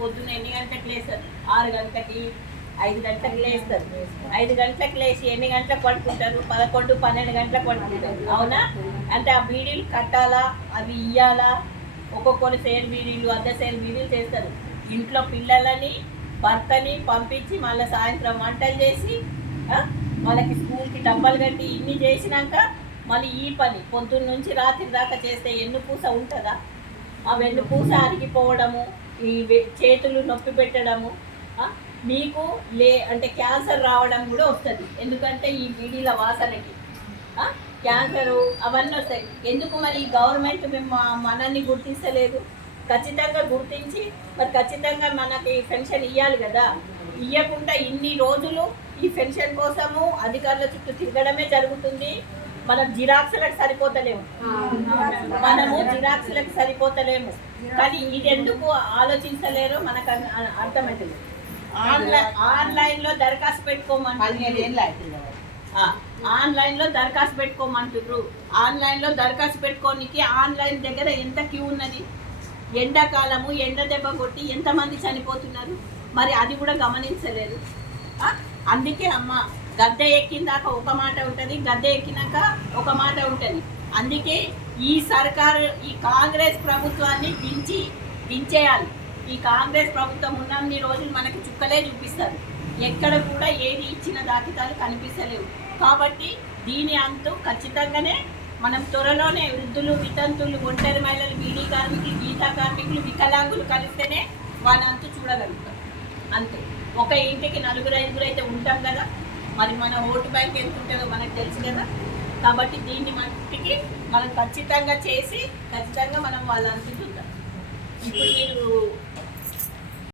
పొద్దున్న ఎన్ని గంటలకు లేస్తారు? 6 గంటలకి, 5 గంటలకు లేస్తారు. 5 గంటలకు లేచి ఎన్ని గంటలకు పడుకుంటారు? 11, 12 గంటలకు పడుకుంటారు. అవునా? అంటే ఆ బీడీలు కట్టాలా, అవి ఇయ్యాలా? ఒక్కొక్కరు సేరు బీడీలు, అర్ధ సేరు బీడీలు చేస్తారు. ఇంట్లో పిల్లలని, భర్తని పంపించి మళ్ళీ సాయంత్రం వంటలు చేసి వాళ్ళకి స్కూల్కి డబ్బాలు కట్టి ఇన్ని చేసినాక మళ్ళీ ఈ పని పొద్దున్న నుంచి రాత్రి దాకా చేస్తే ఎన్నుపూస ఉంటుందా? ఆ వెన్నుపూస అరిగిపోవడము, ఈ చేతులు నొప్పి పెట్టడము, మీకు అంటే క్యాన్సర్ రావడం కూడా వస్తుంది. ఎందుకంటే ఈ బీడీల వాసనకి క్యాన్సరు అవన్నీ వస్తాయి. ఎందుకు మరి ఈ గవర్నమెంట్ మేము మనల్ని గుర్తిస్తలేదు? ఖచ్చితంగా గుర్తించి మరి ఖచ్చితంగా మనకి పెన్షన్ ఇవ్వాలి కదా. ఇవ్వకుండా ఇన్ని రోజులు ఈ పెన్షన్ కోసము అధికారుల చుట్టూ తిరగడమే జరుగుతుంది. మనం జిరాక్స్లకు సరిపోతలేము, సరిపోతలేము. కానీ ఇది ఎందుకు ఆలోచించలేరో మనకు అర్థమవుతుంది. ఆన్లైన్లో దరఖాస్తు పెట్టుకోమంటున్నారు. ఆన్లైన్లో దరఖాస్తు పెట్టుకోనికి ఆన్లైన్ దగ్గర ఎంత క్యూ ఉన్నది. ఎండాకాలము ఎండ దెబ్బ కొట్టి ఎంతమంది చనిపోతున్నారు, మరి అది కూడా గమనించలేదు. అందుకే అమ్మ గద్దె ఎక్కిందాక ఒక మాట ఉంటుంది, గద్దె ఎక్కినాక ఒక మాట ఉంటుంది. అందుకే ఈ సర్కారు ఈ కాంగ్రెస్ ప్రభుత్వాన్ని దించేయాలి. ఈ కాంగ్రెస్ ప్రభుత్వం ఉన్నన్ని రోజులు మనకి చుక్కలే చూపిస్తారు. ఎక్కడ కూడా ఏది ఇచ్చిన దాఖితాలు కనిపిస్తలేవు. కాబట్టి దీని అంతు ఖచ్చితంగానే మనం త్వరలోనే వృద్ధులు, వితంతులు, ఒంటరి మహిళలు, బీడీ కార్మికులు, గీతా కార్మికులు, వికలాంగులు కలిస్తేనే వాళ్ళ అంతు చూడగలుగుతాం. అంతే. ఒక ఇంటికి 4-5 అయితే ఉంటాం కదా. మరి మన ఓటు బ్యాంక్ ఎంత ఉంటుందో మనకు తెలుసు కదా. కాబట్టి దీన్ని మట్టికి మనం ఖచ్చితంగా చేసి ఖచ్చితంగా మనం వాళ్ళ అంతు చూద్దాం. ఇప్పుడు మీరు